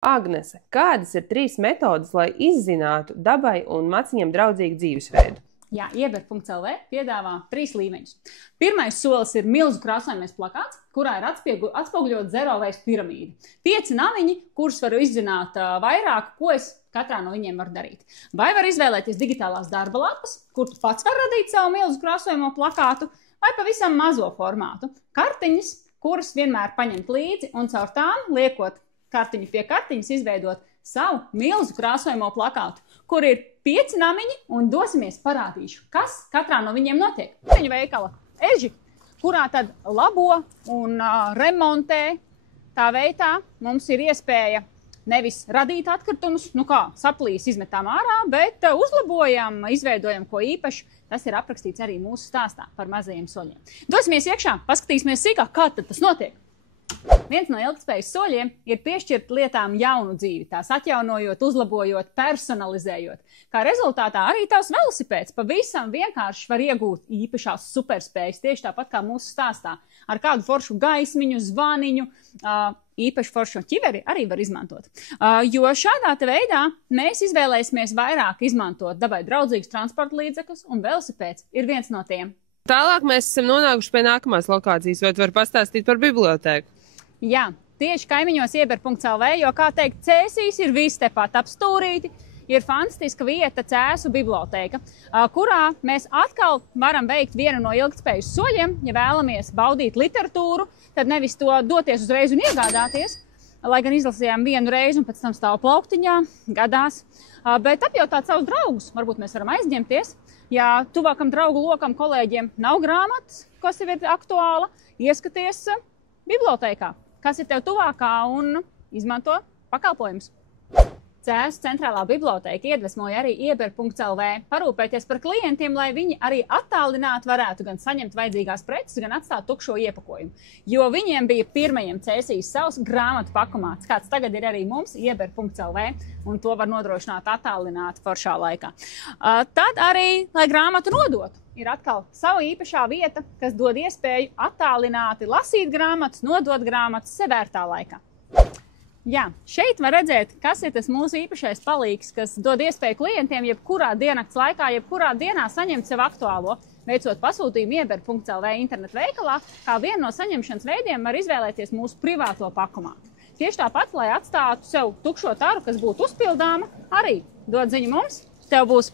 Agnese, kādas ir 3 metodes, lai izzinātu dabai un maciņiem draudzīgu dzīvesveidu? Jā, ieber.lv piedāvā 3 līmeņus. Pirmais solis ir milzu krāsojamais plakāts, kurā ir atspoguļot zero waste piramīdu. 5 naviņi, kurus varu izzināt vairāk, ko es katrā no viņiem varu darīt. Vai var izvēlēties digitālās darba lapas, kur tu pats var radīt savu milzu krāsojamo plakātu, vai pavisam mazo formātu. Kartiņas, kuras vienmēr paņemt līdzi un caur tām, liekot kartiņu pie kartiņas, izveidot savu milzu krāsojamo plakātu, kur ir 5 namiņi, un dosimies parādīšu, kas katrā no viņiem notiek. Viņu veikala eži, kurā tad labo un remontē. Tā veidā mums ir iespēja nevis radīt atkritumus, saplīs izmetām ārā, bet uzlabojam, izveidojam ko īpašu. Tas ir aprakstīts arī mūsu stāstā par mazajiem soļiem. Dosimies iekšā, paskatīsimies sīkāk, kā tad tas notiek. Viens no ilgtspējas soļiem ir piešķirt lietām jaunu dzīvi, tās atjaunojot, uzlabojot, personalizējot. Kā rezultātā arī tavs velosipēds pavisam vienkārši var iegūt īpašās superspējas, tieši tāpat kā mūsu stāstā. Ar kādu foršu gaismiņu, zvaniņu, īpaši foršu ķiveri arī var izmantot. Jo šādā veidā mēs izvēlēsimies vairāk izmantot dabai draudzīgus transporta līdzekļus, un velosipēds ir viens no tiem. Tālāk mēs esam nonākuši pie nākamās lokācijas, vai tu vari pastāstīt par bibliotēku? Jā, tieši kaimiņos ieber.lv, jo, kā teikt, Cēsīs ir viss tepat ap stūrīti, ir fantastiska vieta Cēsu bibliotēka, kurā mēs atkal varam veikt vienu no ilgtspējas soļiem, ja vēlamies baudīt literatūru, tad nevis to doties uzreiz un iegādāties, lai gan izlasījām vienu reizi un pēc tam stāv plauktiņā, gadās, bet apjautāt savus draugus, varbūt mēs varam aizņemties. Ja tuvākam draugu lokam, kolēģiem nav grāmatas, kas tev ir aktuāla, ieskaties bibliotēkā, kas ir tev tuvākā, un izmanto pakalpojumus. Cēsu centrālā bibliotēka iedvesmoja arī ieber.lv parūpēties par klientiem, lai viņi arī attālināti varētu gan saņemt vajadzīgās preces, gan atstāt tukšo iepakojumu. Jo viņiem bija pirmajiem Cēsīs savs grāmatu pakomāts, kāds tagad ir arī mums ieber.lv, un to var nodrošināt attālināti foršā laikā. Tad arī, lai grāmatu nodotu, ir atkal sava īpašā vieta, kas dod iespēju attālināti lasīt grāmatas, nodot grāmatas sevērtā laikā. Jā, šeit var redzēt, kas ir tas mūsu īpašais palīgs, kas dod iespēju klientiem jebkurā diennakts laikā, jebkurā dienā saņemt sev aktuālo, veicot pasūtījumu ieber.lv internetu veikalā, kā vienu no saņemšanas veidiem var izvēlēties mūsu privāto pakomātu. Tieši tāpat, lai atstātu sev tukšo taru, kas būtu uzpildāma, arī dod ziņu mums, tev būs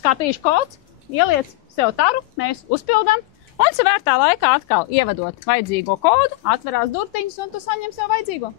skapīšu kods, ieliec sev taru, mēs uzpildam, un sevērtā laikā atkal ievadot vajadzīgo kodu, atverās durtiņas un tu saņem sev vajadzīgo.